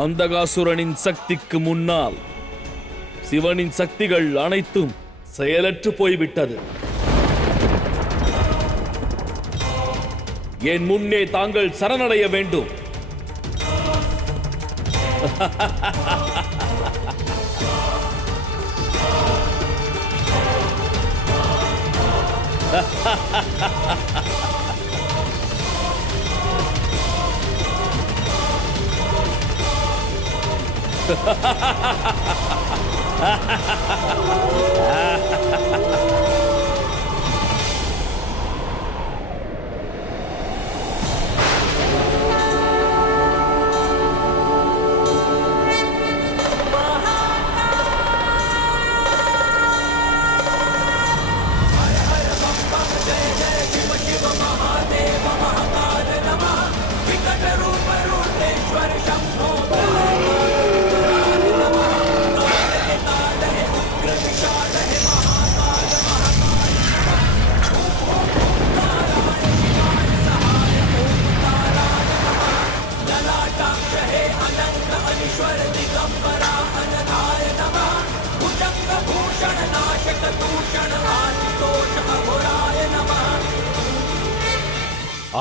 அந்தகாசுரனின் சக்திக்கு முன்னால் சிவனின் சக்திகள் அனைத்தும் செயலற்று போய்விட்டது. என் முன்னே தாங்கள் சரணடைய வேண்டும்.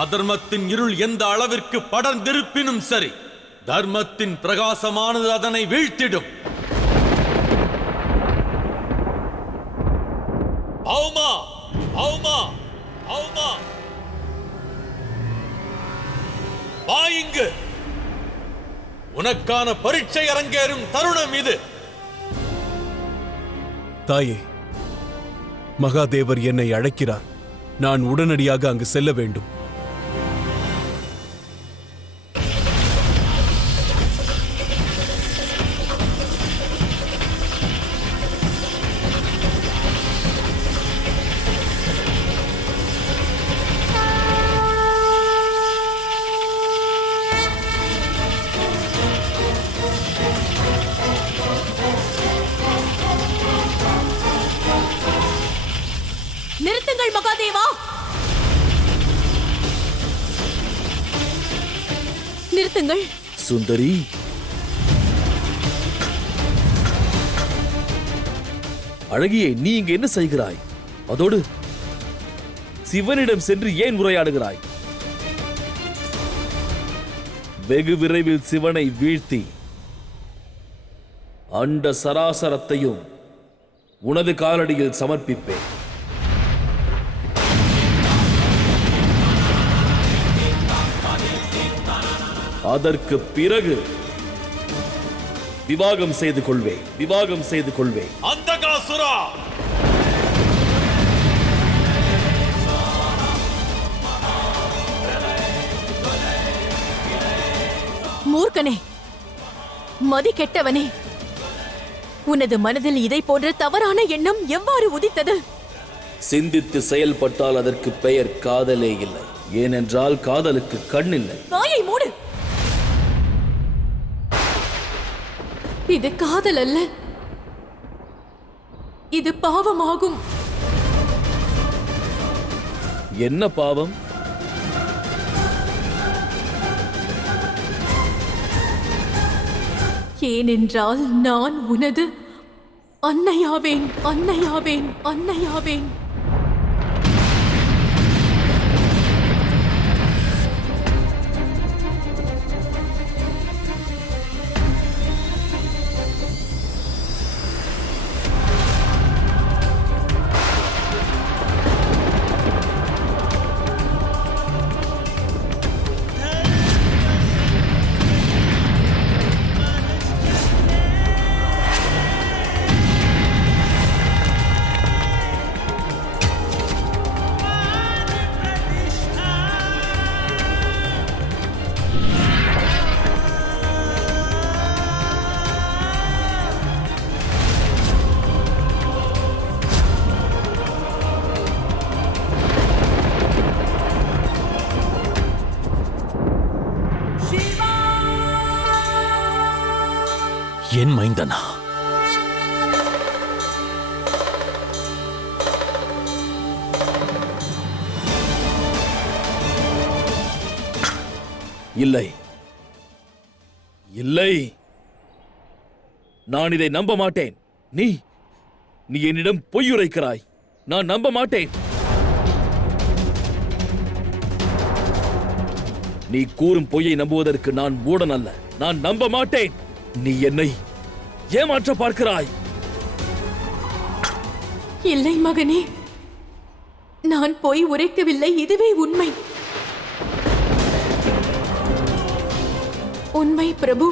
அதர்மத்தின் இருள் எந்த அளவிற்கு படர்ந்திருப்பினும் சரி, தர்மத்தின் பிரகாசமானது அதனை வீழ்த்திடும். பௌமா, பௌமா, பௌமா, வா இங்கு. உனக்கான பரீட்சை அரங்கேறும் தருணம் இது. தாயே, மகாதேவர் என்னை அழைக்கிறார். நான் உடனடியாக அங்கு செல்ல வேண்டும். நிறுத்துங்கள் மகாதேவா, நிறுத்துங்கள். சுந்தரி, அழகியே, நீ இங்கு என்ன செய்கிறாய்? அதோடு சிவனிடம் சென்று ஏன் உரையாடுகிறாய்? வெகு விரைவில் சிவனை வீழ்த்தி அண்ட சராசரத்தையும் உனது காலடியில் சமர்ப்பிப்பேன். அதற்கு பிறகு விவாகம் செய்து கொள்வேன், விவாகம் செய்து கொள்வேன். அந்தகாசுரா, மூர்க்கனே, மதி கெட்டவனே, உனது மனதில் இதை போன்ற தவறான எண்ணம் எவ்வாறு உதித்தது? சிந்தித்து செயல்பட்டால் அதற்கு பெயர் காதலே இல்லை. ஏனென்றால் காதலுக்கு கண் இல்லை. வாயை மூடு. இது காதல் அல்ல, இது பாவமாகும். என்ன பாவம்? ஏனென்றால் நான் உனது அன்னையாவேன், அன்னையாவேன், அன்னையாவேன். என் மைந்தனா, இல்லை, இல்லை, நான் இதை நம்ப மாட்டேன். நீ நீ என்னிடம் பொய்யுரைக்கிறாய். நான் நம்ப மாட்டேன். நீ கூறும் பொய்யை நம்புவதற்கு நான் மூடன் அல்ல. நான் நம்ப மாட்டேன். நீ என்னை ஏமாற்ற பார்க்கிறாய். இல்லை மகனே, நான் பொய் உரைக்கவில்லை. இதுவே உண்மை. உண்மை பிரபு.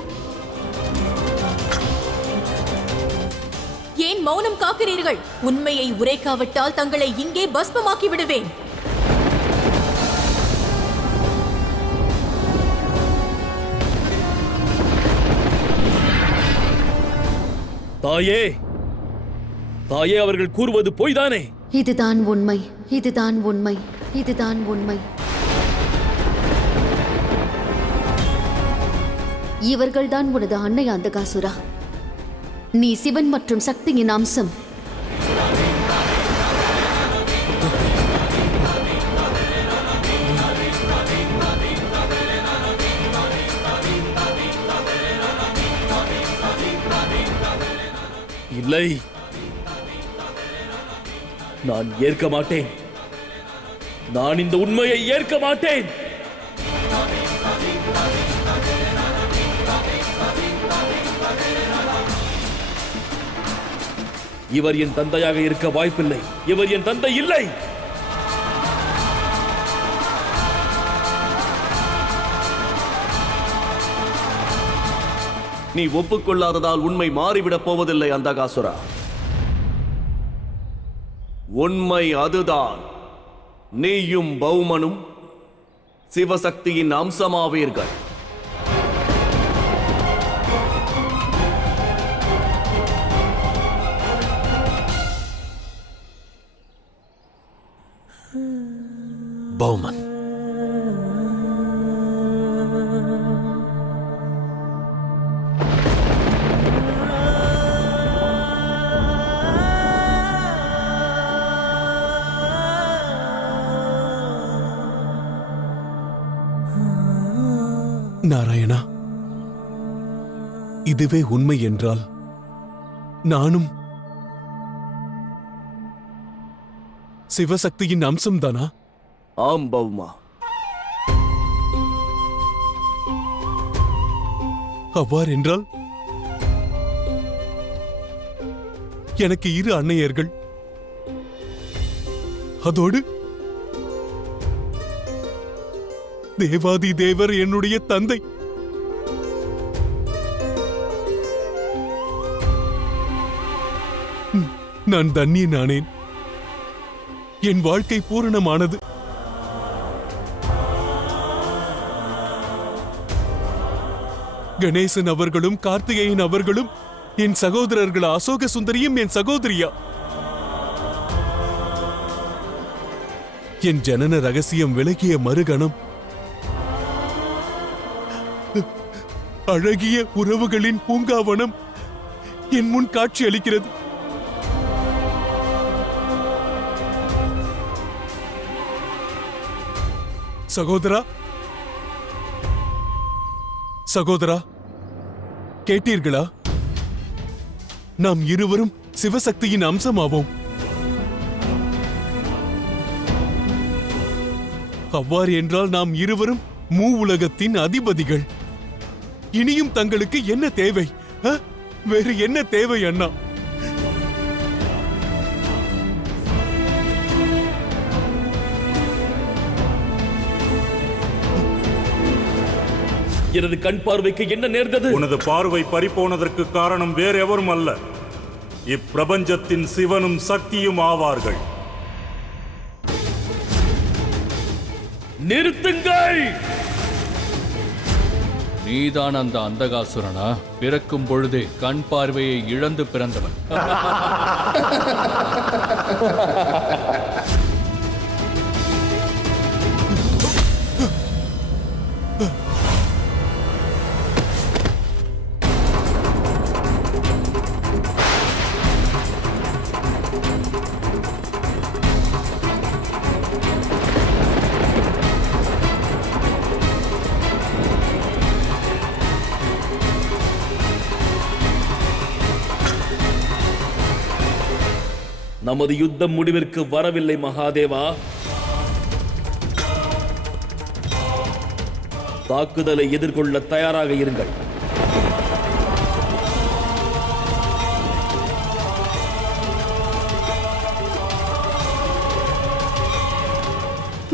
ஏன் மௌனம் காக்கிறீர்கள்? உண்மையை உரைக்காவிட்டால் தங்களை இங்கே பஸ்மமாக்கி விடுவேன். தாயே, தாயே, அவர்கள் கூறுவது பொய்தானே? இதுதான் உண்மை, இதுதான் உண்மை, இதுதான் உண்மை. இவர்கள்தான் உனது அன்னை அந்தகாசுரா. நீ சிவன் மற்றும் சக்தியின் அம்சம். இல்லை, நான் ஏற்க மாட்டேன். நான் இந்த உண்மையை ஏற்க மாட்டேன். இவர் என் தந்தையாக இருக்க வாய்ப்பில்லை. இவர் என் தந்தை இல்லை. நீ ஒப்புக்கொள்ளாததால் உண்மை மாறிவிடப் போவதில்லை அந்தகாசுரா. உண்மை அதுதான். நீயும் பௌமனும் சிவசக்தியின் அம்சமாவீர்கள். பௌமன், நாராயணா, இதுவே உண்மை என்றால் நானும் சிவசக்தியின் அம்சம்தானா? ஆம் பௌமா. அவ்வாறென்றால் எனக்கு 2 அன்னையர்கள், அதோடு தேவாதி தேவர் என்னுடைய தந்தை. நான் தன்யனானேன். என் வாழ்க்கை பூரணமானது. கணேசன் அவர்களும் கார்த்திகேயன் அவர்களும் என் சகோதரர்கள். அசோக சுந்தரியும் என் சகோதரியா. என் ஜனன ரகசியம் விலகிய மறுகணம் அழகிய உறவுகளின் பூங்காவனம் என் முன் காட்சி அளிக்கிறது. சகோதரா, சகோதரா, கேட்டீர்களா? நாம் இருவரும் சிவசக்தியின் அம்சமாவோம். அவ்வாறு என்றால் நாம் இருவரும் உலகத்தின் அதிபதிகள். இனியும் தங்களுக்கு என்ன தேவை? வேறு என்ன தேவை அண்ணா? எனது கண் பார்வைக்கு என்ன நேர்ந்தது? உனது பார்வை பறிபோனதற்கு காரணம் வேறு எவரும் அல்ல, இப்பிரபஞ்சத்தின் சிவனும் சக்தியும் ஆவார்கள். நிறுத்துங்கள்! நீதான் அந்த அந்தகாசுரனா? பிறக்கும் பொழுதே கண் பார்வையை இழந்து பிறந்தவன். நமது யுத்தம் முடிவிற்கு வரவில்லை மகாதேவா. தாக்குதலை எதிர்கொள்ள தயாராக இருங்கள்.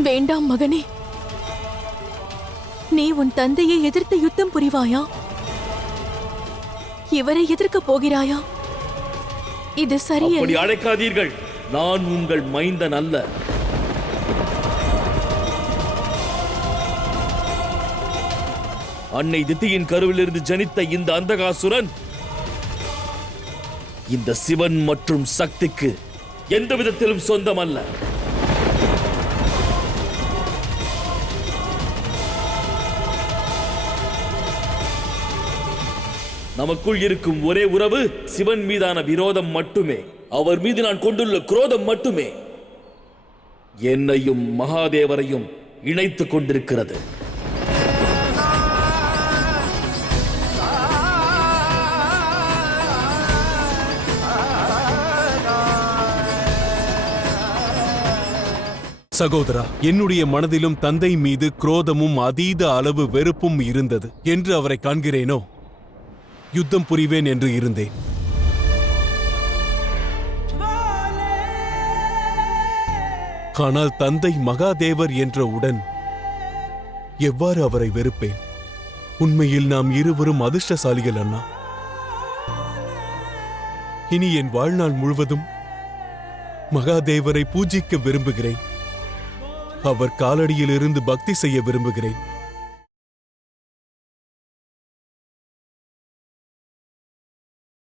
வேண்டாம் மகனே, நீ உன் தந்தையை எதிர்த்து யுத்தம் புரிவாயா? இவரை எதிர்க்க போகிறாயா? இது அப்படி சரியல்ல. அழைக்காதீர்கள். நான் உங்கள் மைந்தன் அல்ல. அன்னை திதியின் கருவிலிருந்து ஜனித்த இந்த அந்தகாசுரன் இந்த சிவன் மற்றும் சக்திக்கு எந்த விதத்திலும் சொந்தமல்ல. நமக்குள் இருக்கும் ஒரே உறவு சிவன் மீதான விரோதம் மட்டுமே. அவர் மீது நான் கொண்டுள்ள குரோதம் மட்டுமே என்னையும் மகாதேவரையும் இணைத்துக் கொண்டிருக்கிறது. சகோதரா, என்னுடைய மனதிலும் தந்தை மீது குரோதமும் அதீத அளவு வெறுப்பும் இருந்தது. என்று அவரை காண்கிறேனோ யுத்தம் புரிவேன் என்று இருந்தேன். ஆனால் தந்தை மகாதேவர் என்றவுடன் எவ்வாறு அவரை வெறுப்பேன்? உண்மையில் நாம் இருவரும் அதிர்ஷ்டசாலிகள் அண்ணா. இனி என் வாழ்நாள் முழுவதும் மகாதேவரை பூஜிக்க விரும்புகிறேன். அவர் காலடியிலிருந்து பக்தி செய்ய விரும்புகிறேன்.